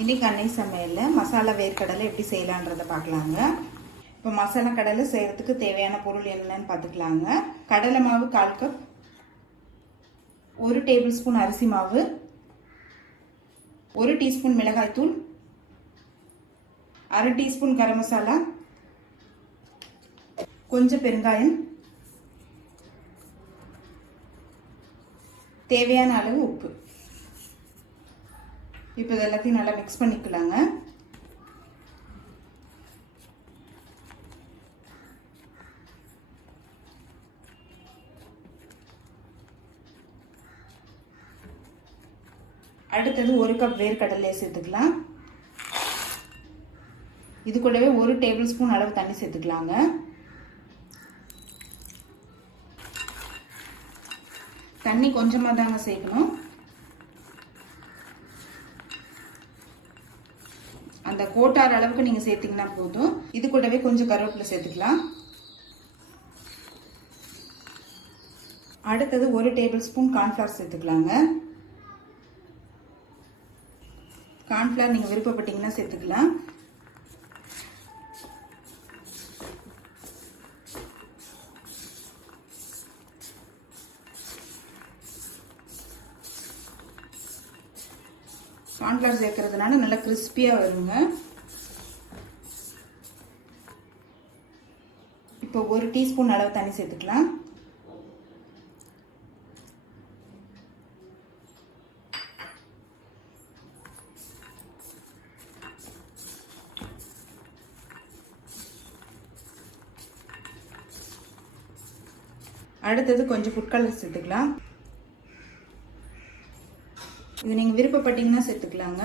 இன்றைக்கி அன்னை சமையலில் மசாலா வேர்க்கடலை எப்படி செய்யலான்றதை பார்க்கலாங்க. இப்போ மசாலா கடலை செய்கிறதுக்கு தேவையான பொருள் என்னென்னு பார்த்துக்கலாங்க. கடலை மாவு 1/4 கப், 1 டேபிள் ஸ்பூன் அரிசி மாவு, 1 டீஸ்பூன் மிளகாய்த்தூள், 1/2 டீஸ்பூன் கரம் மசாலா, கொஞ்சம் பெருங்காயம், தேவையான அளவு உப்பு. இப்போ இது எல்லாத்தையும் நல்லா மிக்ஸ் பண்ணிக்கலாங்க. அடுத்தது 1 கப் வேர்க்கடலை சேர்த்துக்கலாம். இது கூடவே 1 டேபிள் ஸ்பூன் அளவு தண்ணி சேர்த்துக்கலாங்க. தண்ணி கொஞ்சமாக தாங்க சேர்க்கணும். அந்த கோட்டார் அளவுக்கு நீங்கள் சேர்த்திங்கன்னா போதும். இது கூடவே கொஞ்சம் கருவேப்பிலை சேர்த்துக்கலாம். அடுத்தது 1 டேபிள் ஸ்பூன் கார்ன்ஃப்ளவர் சேர்த்துக்கலாங்க. கார்ன்ஃப்ளவர் நீங்கள் விருப்பப்பட்டீங்கன்னா சேர்த்துக்கலாம். கார்ன்ஃப்ளவர் சேர்க்கறதுனால நல்லா கிறிஸ்பியாக வருங்க. இப்போ 1 டீஸ்பூன் அளவு தண்ணி சேர்த்துக்கலாம். அடுத்தது கொஞ்சம் ஃபுட் கலர் சேர்த்துக்கலாம். இது நீங்கள் விருப்பப்பட்டீங்கன்னா சேர்த்துக்கலாங்க.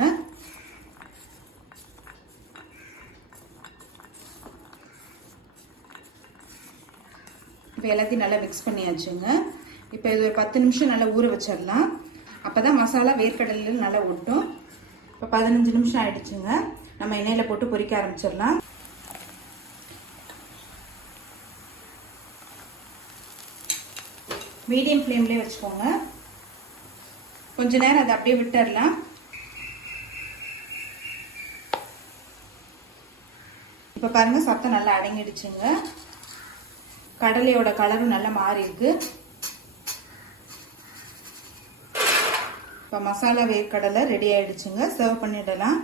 இப்போ எல்லாத்தையும் நல்லா மிக்ஸ் பண்ணியாச்சுங்க. இப்போ இது ஒரு 10 நிமிஷம் நல்லா ஊற வச்சிடலாம். அப்போ தான் மசாலா வேர்க்கடலையில் நல்லா ஒட்டும். இப்போ 15 நிமிஷம் ஆயிடுச்சுங்க. நம்ம எண்ணெயில் போட்டு பொரிக்க ஆரம்பிச்சிடலாம். மீடியம் ஃப்ளேம்லேயே வச்சுக்கோங்க. கொஞ்ச நேரம் அதை அப்படியே விட்டுடலாம். இப்போ பாருங்க, சத்தம் நல்லா அடங்கிடுச்சுங்க. கடலையோட கலரும் நல்லா மாறி இருக்கு. இப்போ மசாலா வேர்க்கடலை ரெடி ஆயிடுச்சுங்க. சர்வ் பண்ணிடலாம்.